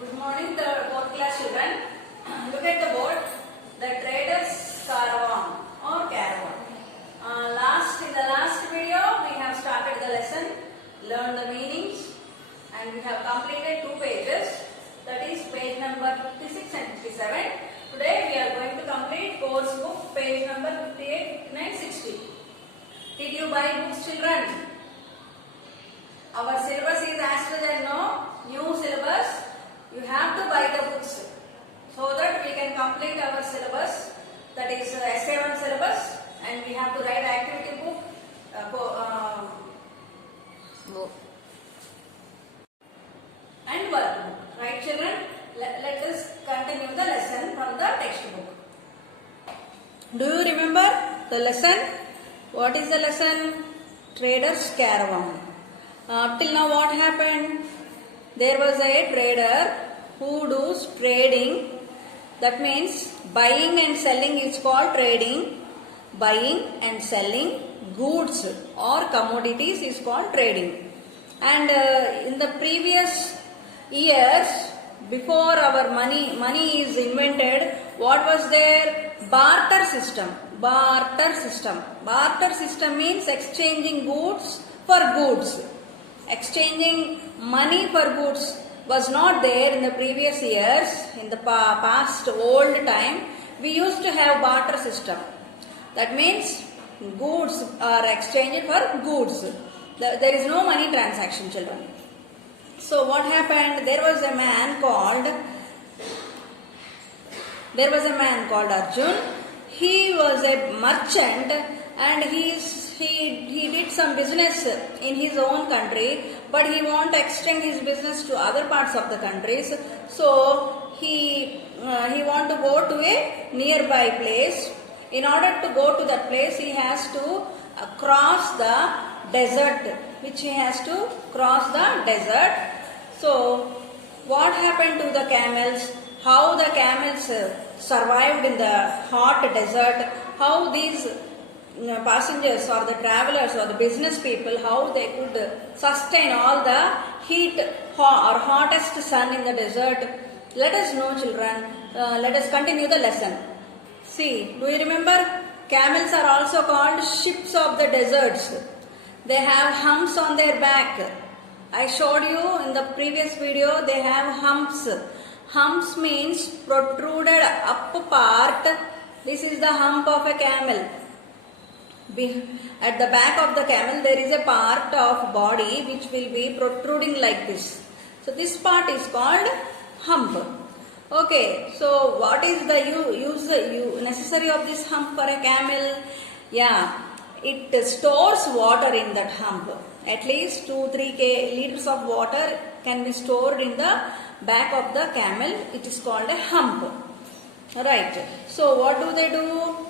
Good morning, the fourth class children. Look at the board. The trader's caravan or caravan. In the last video, we have started the lesson, learned the meanings, and we have completed 2 pages. That is page number 56 and 57. Today, we are going to complete course book, page number 58, 59, 60. Did you buy books, children? Our syllabus is as to there no new syllabus. You have to buy the books so that we can complete our syllabus, that is SA1 syllabus, and we have to write activity book, and workbook. Right, children? Let us continue the lesson from the textbook. Do you remember the lesson? What is the lesson? Trader's caravan. Till now what happened? There was a trader who does trading. That means buying and selling is called trading. Buying and selling goods or commodities is called trading. And in the previous years, before our money is invented, what was there? Barter system. Barter system. Barter system means exchanging goods for goods. Exchanging money for goods was not there in the previous years. In the past old time, we used to have barter system. That means goods are exchanged for goods. There is no money transaction, children. So what happened? There was a man called Arjun. He was a merchant and he did some business in his own country, but he want to extend his business to other parts of the countries. So he want to go to a nearby place. In order to go to that place, he has to cross the desert, which he has to cross the desert. So what happened to the camels? How the camels survived in the hot desert? How these passengers or the travelers or the business people, how they could sustain all the heat or hottest sun in the desert? Let us know, children. Let us continue the lesson. See, do you remember? Camels are also called ships of the deserts. They have humps on their back. I showed you in the previous video, they have humps. Humps means protruded up part. This is the hump of a camel. At the back of the camel, there is a part of body which will be protruding like this. So this part is called hump. Okay, so what is the necessary of this hump for a camel? Yeah, it stores water in that hump. At least 2-3 liters of water can be stored in the back of the camel. It is called a hump. Right. So what do?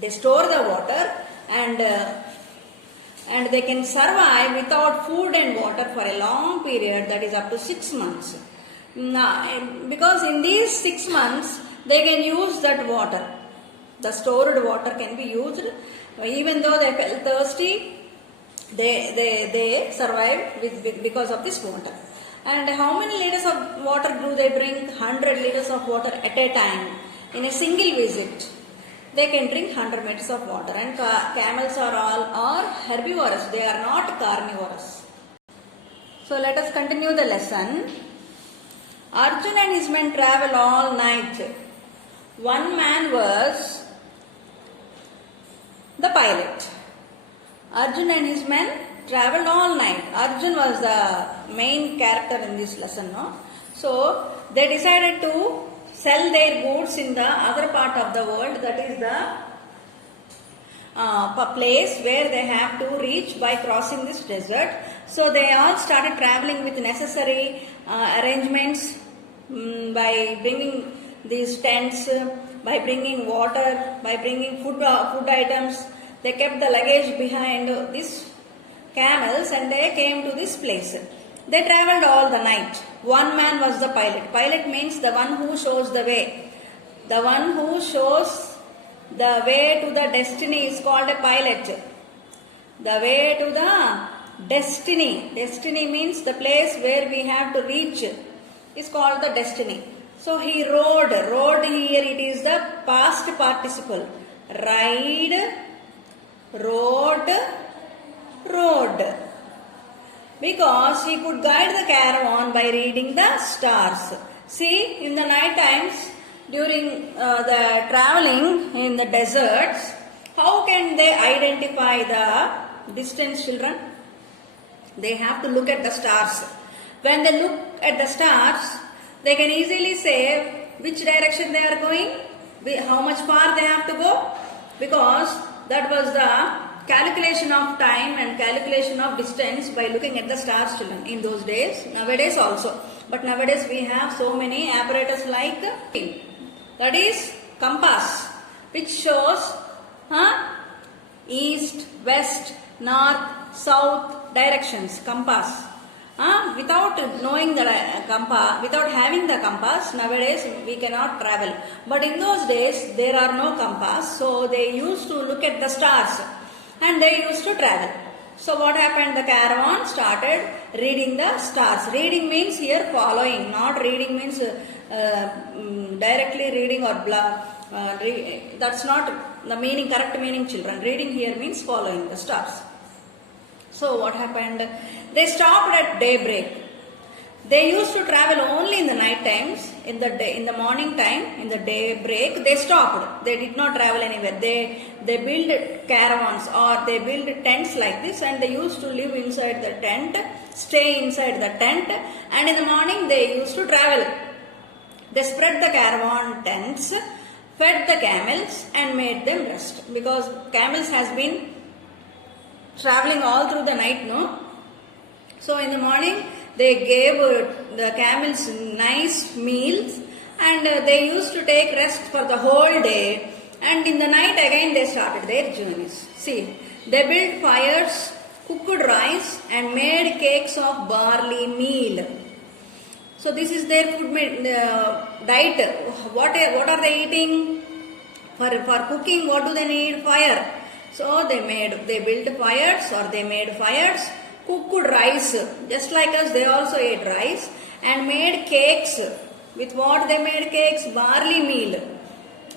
They store the water and they can survive without food and water for a long period, that is up to 6 months. Now, because in these 6 months they can use that water. The stored water can be used. Even though they felt thirsty, they survive because of this water. And how many liters of water do they drink? 100 liters of water at a time. In a single visit, they can drink 100 liters of water. And camels are herbivorous. They are not carnivorous. So let us continue the lesson. Arjun and his men travel all night. One man was the pilot. Arjun and his men traveled all night. Arjun was the main character in this lesson. No? So they decided to sell their goods in the other part of the world. That is the place where they have to reach by crossing this desert. So they all started traveling with necessary arrangements, by bringing these tents, by bringing water, by bringing food items. They kept the luggage behind these camels and they came to this place. They traveled all the night. One man was the pilot. Pilot means the one who shows the way. The one who shows the way to the destiny is called a pilot. The way to the destiny. Destiny means the place where we have to reach. is called the destiny. So he rode. Rode here it is the past participle. Ride, rode, rode. Because he could guide the caravan by reading the stars. See, in the night times, during the traveling in the deserts, how can they identify the distance, children? They have to look at the stars. When they look at the stars, they can easily say which direction they are going, how much far they have to go, because that was the calculation of time and calculation of distance by looking at the stars, children, in those days, nowadays also. But nowadays we have so many apparatus like that is compass, which shows east, west, north, south directions, compass. Without knowing the compass, without having the compass, nowadays we cannot travel. But in those days there are no compass, so they used to look at the stars and they used to travel. So what happened? The caravan started reading the stars. Reading means here following, not reading means directly reading or that's not the meaning, correct meaning, children. Reading here means following the stars. So what happened? They stopped at daybreak. They used to travel only in the night times. In the morning time, in the daybreak, they stopped. They did not travel anywhere. They built caravans or they built tents like this, and they used to live inside the tent, stay inside the tent, and in the morning they used to travel. They spread the caravan tents, fed the camels, and made them rest, because camels has been traveling all through the night, no? So in the morning they gave the camels nice meals, and they used to take rest for the whole day, and in the night again they started their journeys. See, they built fires, cooked rice, and made cakes of barley meal. So this is their food diet. What are they eating? For cooking, what do they need? Fire. So they built fires, or they made fires, cooked rice, just like us, they also ate rice, and made cakes. With what they made cakes? Barley meal.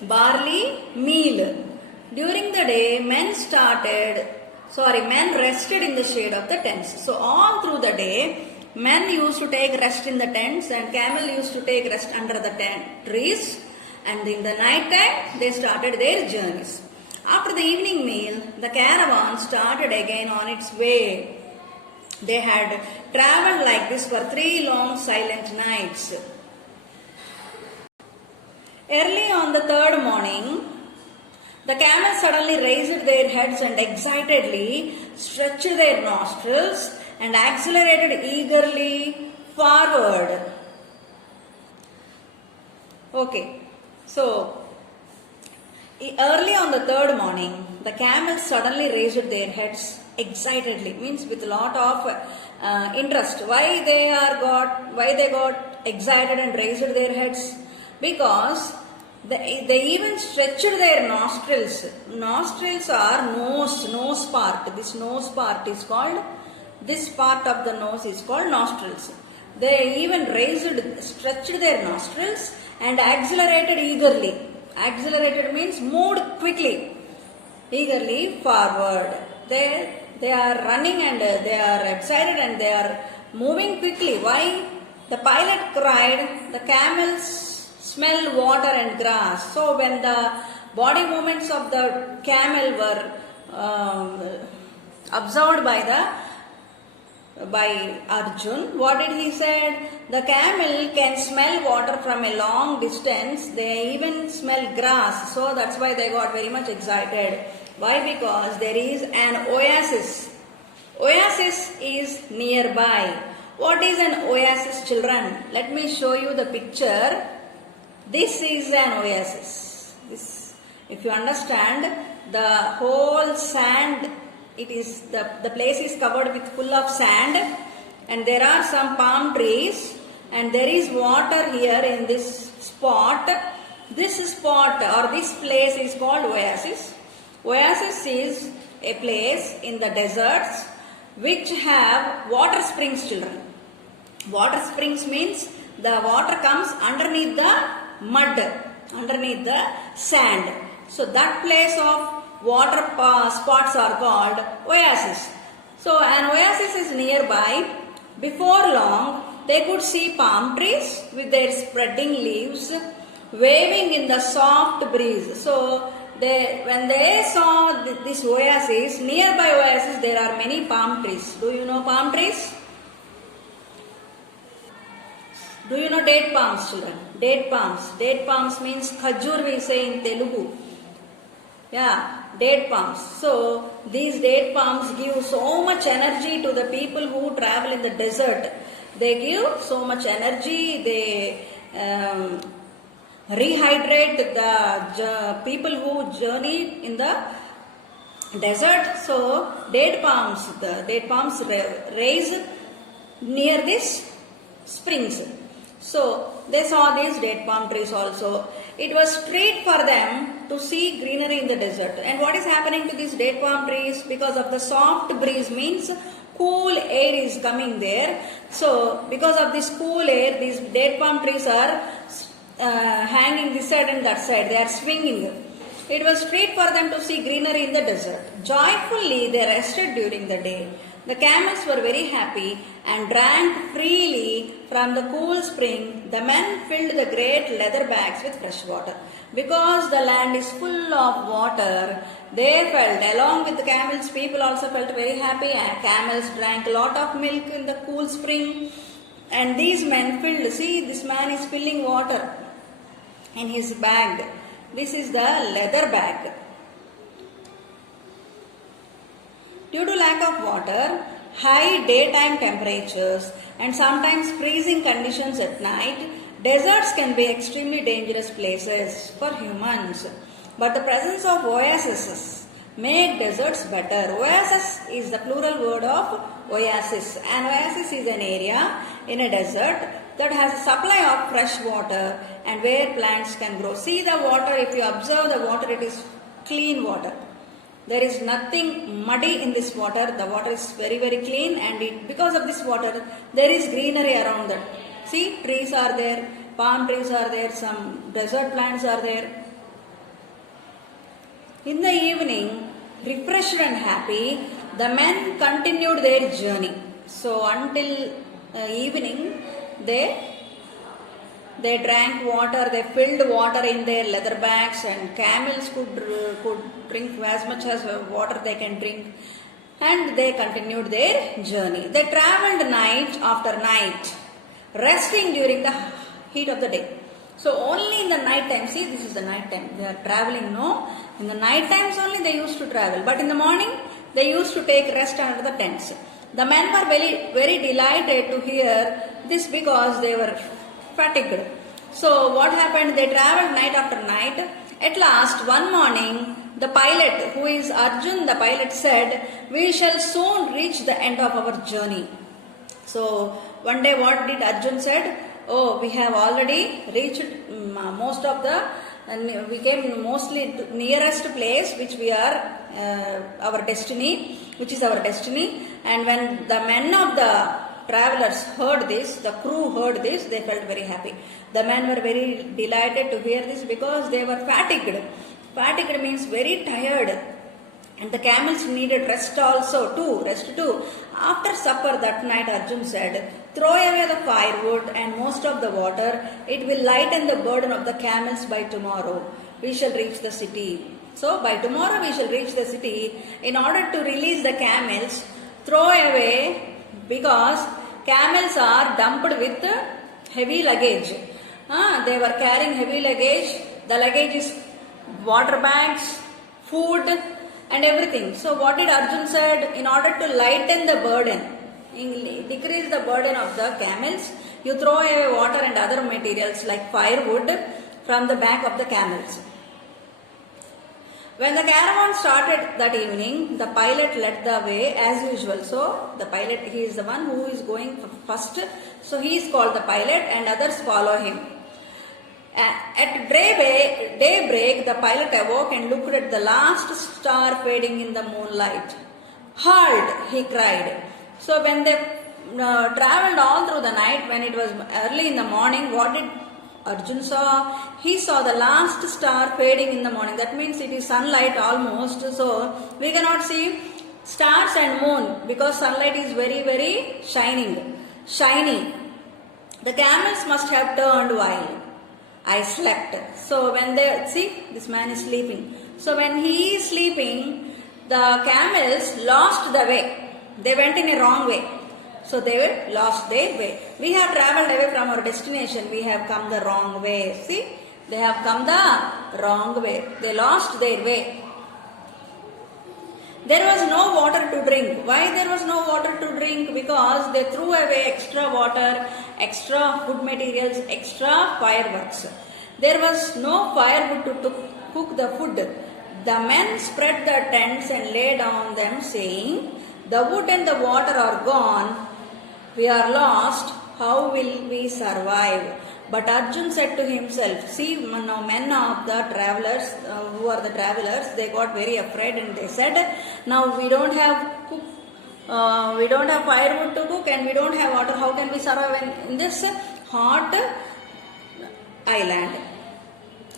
Barley meal. During the day, men rested in the shade of the tents. So all through the day, men used to take rest in the tents, and camel used to take rest under the trees, and in the night time, they started their journeys. After the evening meal, the caravan started again on its way. They had traveled like this for 3 long silent nights. Early on the third morning, the camels suddenly raised their heads and excitedly stretched their nostrils and accelerated eagerly forward. Okay, so early on the third morning, the camels suddenly raised their heads excitedly, means with a lot of interest. Why they got excited and raised their heads? Because they even stretched their nostrils. Nostrils are nose part. This nose part is called, this part of the nose is called nostrils. They even stretched their nostrils and accelerated eagerly. Accelerated means moved quickly, eagerly forward. They are running and they are excited and they are moving quickly. Why? The pilot cried, the camels smell water and grass. So when the body movements of the camel were observed by Arjun, what did he said? The camel can smell water from a long distance. They even smell grass. So that's why they got very much excited. Why? Because there is an oasis. Oasis is nearby. What is an oasis, children? Let me show you the picture. This is an oasis. This, if you understand, the whole sand, it is the place is covered with full of sand, and there are some palm trees, and there is water here in this spot. This spot or this place is called oasis. Oasis is a place in the deserts which have water springs, children. Water springs means the water comes underneath the mud, underneath the sand. So that place of water spots are called oasis. So an oasis is nearby. Before long, they could see palm trees with their spreading leaves waving in the soft breeze. So when they saw this oasis, nearby oasis, there are many palm trees. Do you know palm trees? Do you know date palms, children? Date palms. Date palms means khajur we say in Telugu. Yeah, date palms. So these date palms give so much energy to the people who travel in the desert. They give so much energy. They rehydrate the people who journey in the desert. So the date palms raise near these springs. So they saw these date palm trees also. It was treat for them to see greenery in the desert. And what is happening to these date palm trees? Because of the soft breeze means cool air is coming there. So because of this cool air, these date palm trees are hanging this side and that side. They are swinging. It was treat for them to see greenery in the desert. Joyfully they rested during the day. The camels were very happy and drank freely from the cool spring. The men filled the great leather bags with fresh water. Because the land is full of water, they felt, along with the camels, people also felt very happy. And camels drank a lot of milk in the cool spring. And these men filled, see, this man is filling water in his bag. This is the leather bag. Due to lack of water, high daytime temperatures and sometimes freezing conditions at night, deserts can be extremely dangerous places for humans. But the presence of oases make deserts better. Oasis is the plural word of oasis. An oasis is an area in a desert that has a supply of fresh water and where plants can grow. See the water, if you observe the water, it is clean water. There is nothing muddy in this water. The water is very, very clean, and because of this water, there is greenery around that. See, trees are there, palm trees are there, some desert plants are there. In the evening, refreshed and happy, the men continued their journey. So until evening, they drank water, they filled water in their leather bags, and camels could drink as much as water they can drink, and they continued their journey. They traveled night after night, resting during the heat of the day. So only in the night time, see, this is the night time, they are traveling, no? In the night times only they used to travel, but in the morning they used to take rest under the tents. The men were very, very delighted to hear this because they were fatigued. So what happened? They traveled night after night. At last, one morning, the pilot, who is Arjun, the pilot said, "We shall soon reach the end of our journey." So one day, what did Arjun said? Oh, we have already reached most of the, and we came mostly to nearest place which we are our destiny, which is our destiny. And when the men of the travelers heard this, the crew heard this, they felt very happy. The men were very delighted to hear this because they were fatigued. Fatigued means very tired. And the camels needed rest also too, rest too. After supper that night, Arjun said, "Throw away the firewood and most of the water. It will lighten the burden of the camels by tomorrow. We shall reach the city." So by tomorrow we shall reach the city. In order to release the camels, throw away, because camels are dumped with heavy luggage. They were carrying heavy luggage. The luggage is water bags, food, and everything. So what did Arjun said? In order to lighten the burden, decrease the burden of the camels, you throw away water and other materials like firewood from the back of the camels. When the caravan started that evening, the pilot led the way as usual. So the pilot, he is the one who is going first. So he is called the pilot and others follow him. At daybreak, the pilot awoke and looked at the last star fading in the moonlight. "Halt!" he cried. So when they traveled all through the night. When it was early in the morning, what did Arjun saw? He saw the last star fading in the morning. That means it is sunlight almost. So we cannot see stars and moon because sunlight is very, very shiny. The camels must have turned while I slept. So when they see, this man is sleeping. So when he is sleeping, the camels lost the way. They went in a wrong way. So they lost their way. We have traveled away from our destination. We have come the wrong way. See, they have come the wrong way. They lost their way. There was no water to drink. Why there was no water to drink? Because they threw away extra water, extra food materials, extra fireworks. There was no firewood to cook the food. The men spread their tents and lay down them, saying, "The wood and the water are gone. We are lost. How will we survive?" But Arjun said to himself, see, now men of the travelers, who are the travelers, they got very afraid and they said, now we don't have firewood to cook and we don't have water. How can we survive in this hot island?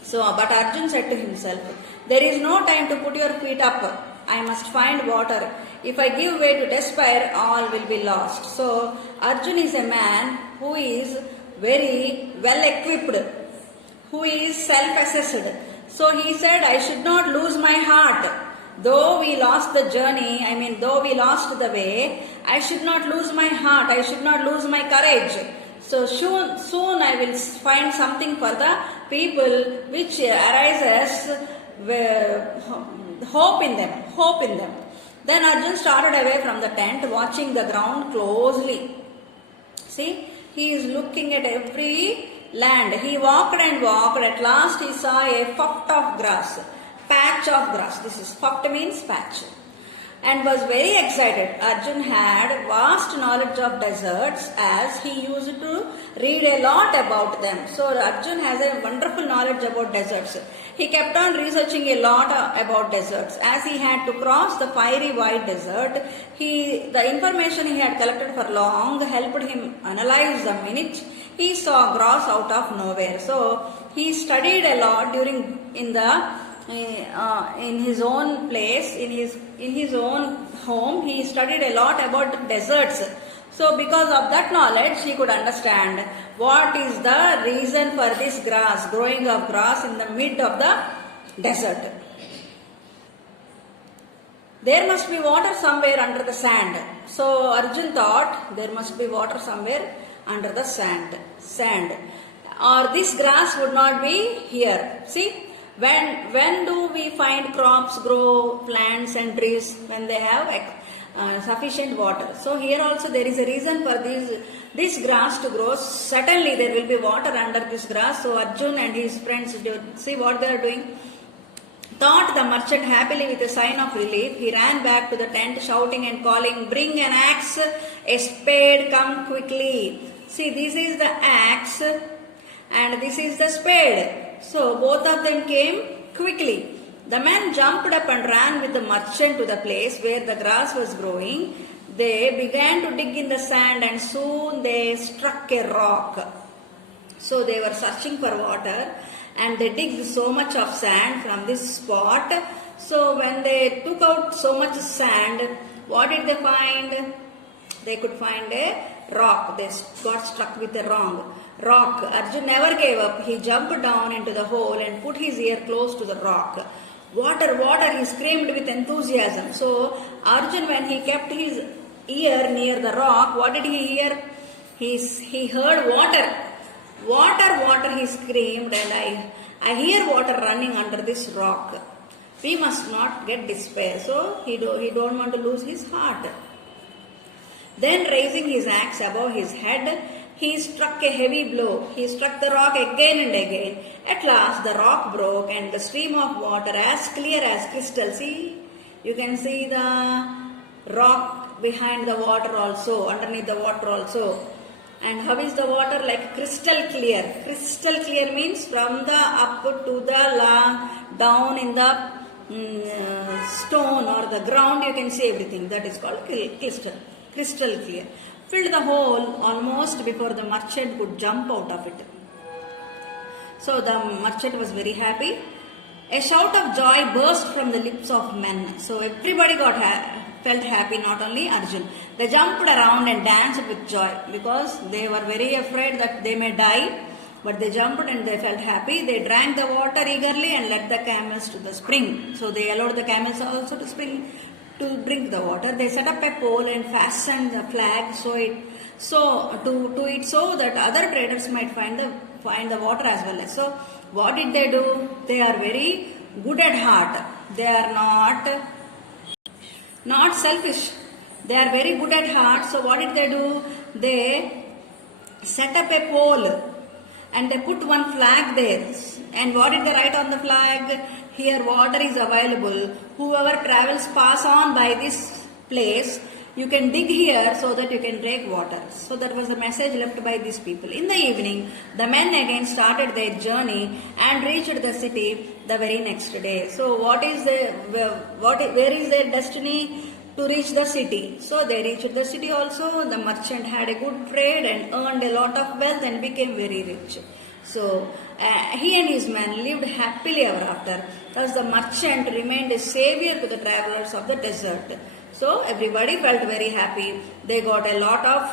So, but Arjun said to himself, there is no time to put your feet up. I must find water. If I give way to despair, all will be lost. So, Arjun is a man who is very well equipped, who is self-assessed. So he said, I should not lose my heart. Though we lost the journey, though we lost the way, I should not lose my heart. I should not lose my courage. So soon I will find something for the people which arises, hope in them. Then Arjun started away from the tent, watching the ground closely. See, he is looking at every land. He walked and walked. At last he saw a tuft of grass, patch of grass. This is tuft means patch. And was very excited. Arjun had vast knowledge of deserts as he used to read a lot about them. So Arjun has a wonderful knowledge about deserts. He kept on researching a lot about deserts. As he had to cross the fiery white desert, the information he had collected for long helped him analyze the minute he saw grass out of nowhere. So he studied a lot in his own place, in his own home. He studied a lot about deserts. So because of that knowledge, he could understand what is the reason for this growing of grass in the mid of the desert. There must be water somewhere under the sand. So Arjun thought there must be water somewhere under the sand. Or this grass would not be here. See, when do we find crops grow, plants and trees? When they have sufficient water. So here also there is a reason for this grass to grow. Certainly there will be water under this grass. So Arjun and his friends, see what they are doing. Thought the merchant happily with a sign of relief. He ran back to the tent shouting and calling, bring an axe, a spade, come quickly. See, this is the axe and this is the spade. So both of them came quickly. The man jumped up and ran with the merchant to the place where the grass was growing. They began to dig in the sand and soon they struck a rock. So they were searching for water and they digged so much of sand from this spot. So when they took out so much sand, what did they find? They could find a rock. They got struck with a rock. Arjun never gave up. He jumped down into the hole and put his ear close to the rock. Water, water, he screamed with enthusiasm. So Arjun, when he kept his ear near the rock, what did he hear? He heard water. Water, water, he screamed, and I hear water running under this rock. We must not get despair. So he don't want to lose his heart. Then raising his axe above his head, he struck a heavy blow. He struck the rock again and again. At last the rock broke and the stream of water as clear as crystal. See, you can see the rock behind the water also, underneath the water also. And how is the water? Like crystal clear. Crystal clear means from the up to the down in the stone or the ground you can see everything. That is called crystal clear. filled the hole almost before the merchant could jump out of it. So the merchant was very happy. A shout of joy burst from the lips of men. So everybody felt happy, not only Arjun. They jumped around and danced with joy because they were very afraid that they may die. But they jumped and they felt happy. They drank the water eagerly and led the camels to the spring. So they allowed the camels also to drink the water. They set up a pole and fastened the flag so that other traders might find the water as well. So what did they do? They are very good at heart. They are not selfish. They are very good at heart. So what did they do? They set up a pole and they put one flag there. And what did they write on the flag? Here water is available. Whoever travels pass on by this place. You can dig here so that you can drink water. So that was the message left by these people. In the evening, the men again started their journey and reached the city the very next day. So where is their destiny? To reach the city. So they reached the city also. The merchant had a good trade and earned a lot of wealth and became very rich. So he and his men lived happily ever after. Thus the merchant remained a savior to the travelers of the desert. So everybody felt very happy. They got a lot of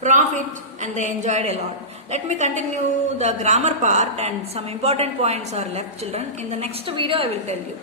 profit and they enjoyed a lot. Let me continue the grammar part, and some important points are left, children. In the next video I will tell you.